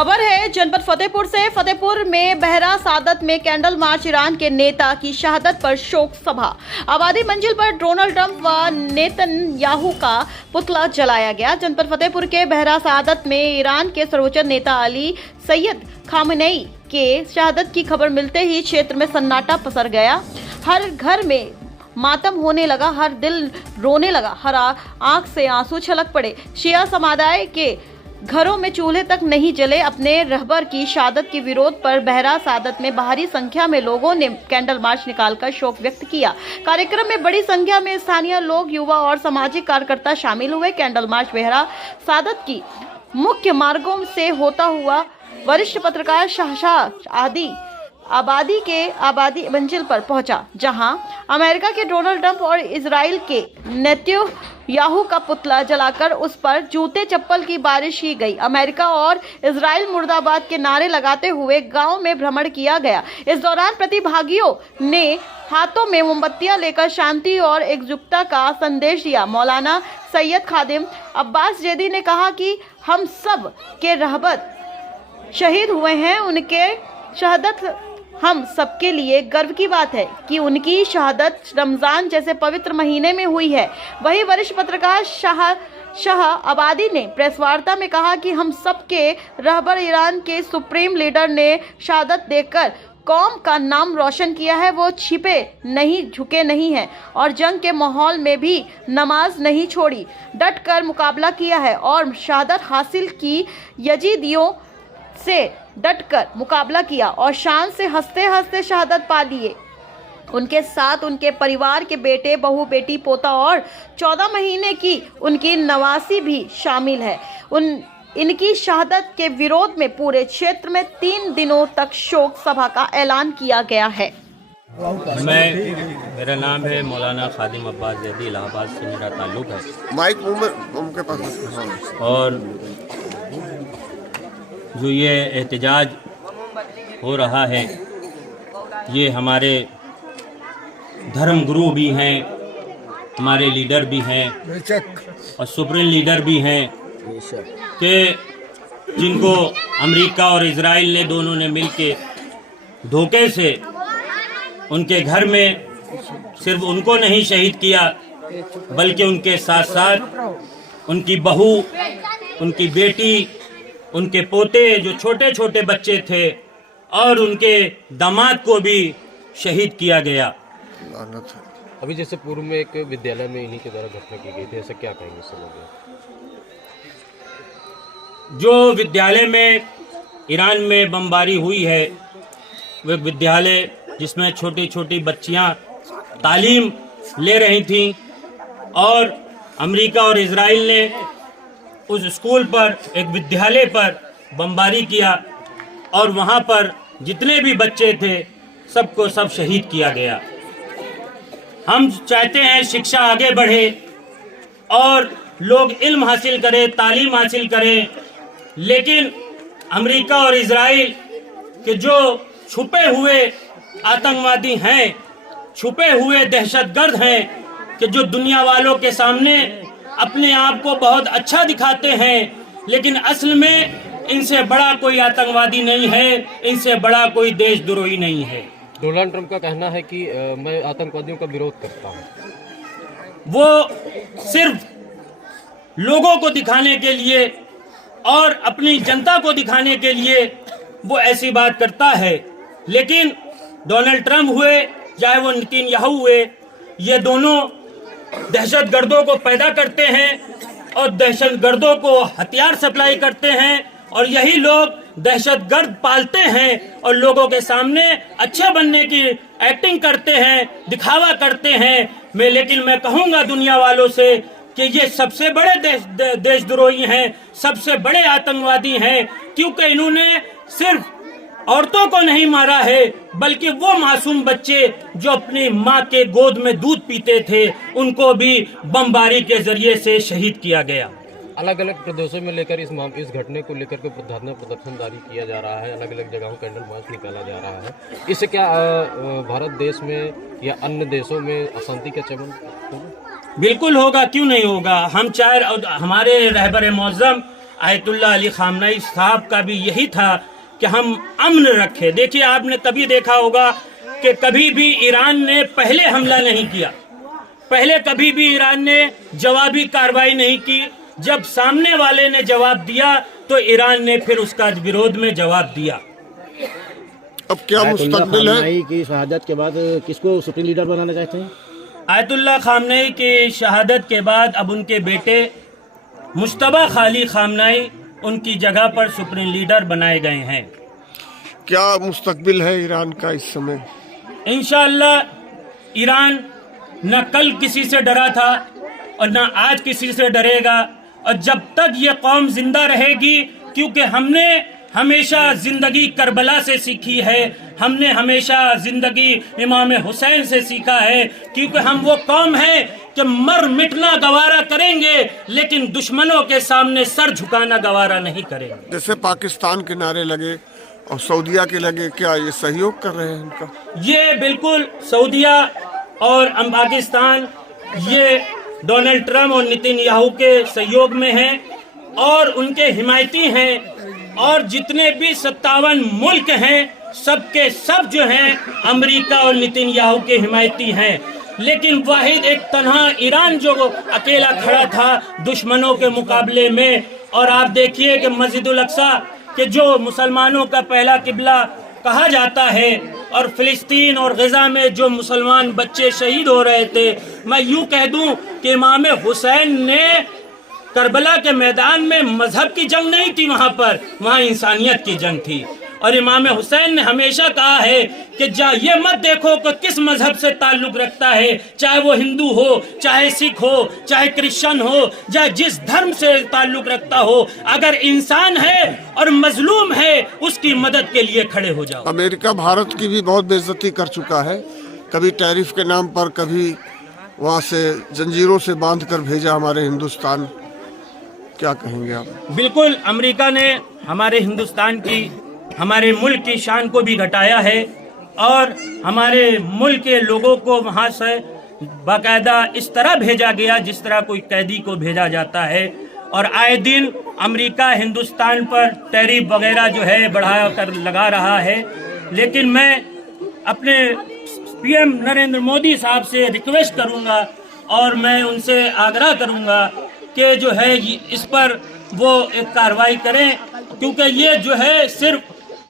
खबर है जनपद फतेहपुर से। फतेहपुर में बहरा सादत में कैंडल मार्च, ईरान के नेता की शहादत पर शोक सभा, आबादी मंजिल पर डोनाल्ड ट्रंप व नेतन्याहू का पुतला जलाया गया। जनपद फतेहपुर के बहरा सादत में ईरान के सर्वोच्च नेता अली सैयद खामेनेई के शहादत की खबर मिलते ही क्षेत्र में सन्नाटा पसर गया। हर घर में मातम होने लगा, हर दिल रोने लगा, हर आंख से आंसू छलक पड़े। शिया समुदाय के घरों में चूल्हे तक नहीं जले। अपने रहबर की शहादत के विरोध पर बहरा सादत में भारी संख्या में लोगों ने कैंडल मार्च निकालकर शोक व्यक्त किया। कार्यक्रम में बड़ी संख्या में स्थानीय लोग, युवा और सामाजिक कार्यकर्ता शामिल हुए। कैंडल मार्च बहरा सादत की मुख्य मार्गों से होता हुआ वरिष्ठ पत्रकार शाहशाह आबादी के आबादी मंजिल पर पहुंचा, जहां अमेरिका के डोनाल्ड ट्रंप और इजराइल के नेतन्याहू का पुतला जलाकर उस पर जूते चप्पल की बारिश की गई। अमेरिका और इजराइल मुर्दाबाद के नारे लगाते हुए गांव में भ्रमण किया गया। इस दौरान प्रतिभागियों ने हाथों में मोमबत्तियां लेकर शांति और एकजुटता का संदेश दिया। मौलाना सैयद खादिम अब्बास जैदी ने कहा कि हम सब के रहबर शहीद हुए हैं। उनके शहादत हम सबके लिए गर्व की बात है कि उनकी शहादत रमजान जैसे पवित्र महीने में हुई है। वहीं वरिष्ठ पत्रकार शाह आबादी ने प्रेस वार्ता में कहा कि हम सबके रहबर ईरान के सुप्रीम लीडर ने शहादत देकर कौम का नाम रोशन किया है। वो छिपे नहीं, झुके नहीं हैं और जंग के माहौल में भी नमाज नहीं छोड़ी, डट कर मुकाबला किया है और शहादत हासिल की। यजीदियों से डटकर मुकाबला किया और शान से हंसते हंसते शहादत पा लिए। उनके साथ उनके परिवार के बेटे, बहू, बेटी, पोता और 14 महीने की उनकी नवासी भी शामिल है। इनकी शहादत के विरोध में पूरे क्षेत्र में 3 दिनों तक शोक सभा का ऐलान किया गया है। मेरा नाम है मौलाना खादिम अब्बास जैदी, इलाहाबाद से मेरा ताल्लुक है। माइक उनके पास। और जो ये एहतजाज हो रहा है, ये हमारे धर्म गुरु भी हैं, हमारे लीडर भी हैं और सुप्रीम लीडर भी हैं कि जिनको अमेरिका और इजराइल ने दोनों ने मिलके धोखे से उनके घर में सिर्फ उनको नहीं शहीद किया, बल्कि उनके साथ साथ उनकी बहू, उनकी बेटी, उनके पोते, जो छोटे छोटे बच्चे थे, और उनके दामाद को भी शहीद किया गया। अभी जैसे पूर्व में एक विद्यालय में इन्हीं के द्वारा घटना की गई थी, ऐसा क्या कहेंगे समझ? जो विद्यालय में ईरान में बमबारी हुई है, वह विद्यालय जिसमें छोटी छोटी बच्चियां तालीम ले रही थीं और अमेरिका और इजराइल ने उस स्कूल पर, एक विद्यालय पर बमबारी किया और वहां पर जितने भी बच्चे थे सबको सब शहीद किया गया। हम चाहते हैं शिक्षा आगे बढ़े और लोग इल्म हासिल करें, तालीम हासिल करें, लेकिन अमेरिका और इजराइल के जो छुपे हुए आतंकवादी हैं, छुपे हुए दहशतगर्द हैं, कि जो दुनिया वालों के सामने अपने आप को बहुत अच्छा दिखाते हैं, लेकिन असल में इनसे बड़ा कोई आतंकवादी नहीं है, इनसे बड़ा कोई देशद्रोही नहीं है। डोनाल्ड ट्रंप का कहना है कि मैं आतंकवादियों का विरोध करता हूं। वो सिर्फ लोगों को दिखाने के लिए और अपनी जनता को दिखाने के लिए वो ऐसी बात करता है, लेकिन डोनाल्ड ट्रंप हुए चाहे वो नेतन्याहू हुए, ये दोनों दहशतगर्दों को पैदा करते हैं और दहशतगर्दों को हथियार सप्लाई करते हैं, और यही लोग दहशतगर्द पालते हैं और लोगों के सामने अच्छे बनने की एक्टिंग करते हैं, दिखावा करते हैं। लेकिन मैं कहूंगा दुनिया वालों से कि ये सबसे बड़े देशद्रोही हैं, सबसे बड़े आतंकवादी हैं, क्योंकि इन्होंने सिर्फ औरतों को नहीं मारा है, बल्कि वो मासूम बच्चे जो अपनी माँ के गोद में दूध पीते थे, उनको भी बमबारी के जरिए से शहीद किया गया। अलग अलग प्रदेशों में लेकर इस घटने को लेकर के धरना प्रदर्शन जारी किया जा रहा है, अलग अलग जगहों कैंडल मार्च निकाला जा रहा है। इससे क्या भारत देश में या अन्य देशों में अशांति का चमन होगा? बिल्कुल होगा, क्यों नहीं होगा। हम चाहे हमारे रहबर मौजम आयतुल्लाह अली खामनेई साहब का भी यही था कि हम अमन रखें। देखिए, आपने कभी देखा होगा कि कभी भी ईरान ने पहले हमला नहीं किया, पहले कभी भी ईरान ने जवाबी कार्रवाई नहीं की। जब सामने वाले ने जवाब दिया तो ईरान ने फिर उसका विरोध में जवाब दिया। अब क्या मुस्तकबिल है? खामनेई की शहादत के बाद किसको सुप्रीम लीडर बनाना चाहते हैं? आयतुल्लाह खामनेई की शहादत के बाद अब उनके बेटे मुश्तबा खाली खामनेई उनकी जगह पर सुप्रीम लीडर बनाए गए हैं। क्या मुस्तकबिल है ईरान का इस समय? इंशाअल्लाह ईरान न कल किसी से डरा था और न आज किसी से डरेगा, और जब तक ये कौम जिंदा रहेगी, क्योंकि हमने हमेशा जिंदगी करबला से सीखी है, हमने हमेशा जिंदगी इमाम हुसैन से सीखा है, क्योंकि हम वो कौम है कि मर मिटना गवारा करेंगे लेकिन दुश्मनों के सामने सर झुकाना गवारा नहीं करेंगे। जैसे पाकिस्तान के नारे लगे और सऊदिया के लगे, क्या ये सहयोग कर रहे हैं इनका? ये बिल्कुल सऊदिया और पाकिस्तान ये डोनाल्ड ट्रम्प और नेतन्याहू के सहयोग में हैं और उनके हिमायती हैं, और जितने भी 57 मुल्क हैं सबके सब जो हैं अमेरिका और नेतन्याहू के हिमायती हैं। लेकिन वाहिद एक तन्हा ईरान जो अकेला खड़ा था दुश्मनों के मुकाबले में। और आप देखिए कि मस्जिदुल अक्सा के जो मुसलमानों का पहला किबला कहा जाता है, और फिलिस्तीन और गजा में जो मुसलमान बच्चे शहीद हो रहे थे, मैं यूं कह दूं कि इमाम हुसैन ने करबला के मैदान में मजहब की जंग नहीं थी, वहाँ इंसानियत की जंग थी। और इमाम हुसैन ने हमेशा कहा है कि ये मत देखो कि किस मजहब से ताल्लुक रखता है, चाहे वो हिंदू हो, चाहे सिख हो, चाहे क्रिश्चियन हो, चाहे जिस धर्म से ताल्लुक रखता हो, अगर इंसान है और मजलूम है उसकी मदद के लिए खड़े हो जाओ। अमेरिका भारत की भी बहुत बेइज्जती कर चुका है, कभी टैरिफ के नाम पर, कभी वहाँ से जंजीरों से बांध कर भेजा हमारे हिंदुस्तान। क्या कहेंगे आप? बिल्कुल, अमेरिका ने हमारे हिंदुस्तान की, हमारे मुल्क की शान को भी घटाया है, और हमारे मुल्क के लोगों को वहाँ से बाकायदा इस तरह भेजा गया जिस तरह कोई कैदी को भेजा जाता है। और आए दिन अमेरिका हिंदुस्तान पर टैरिफ वगैरह जो है बढ़ा कर लगा रहा है। लेकिन मैं अपने पीएम नरेंद्र मोदी साहब से रिक्वेस्ट करूँगा और मैं उनसे आग्रह करूँगा कि जो है इस पर वो एक कार्रवाई करें, क्योंकि ये जो है सिर्फ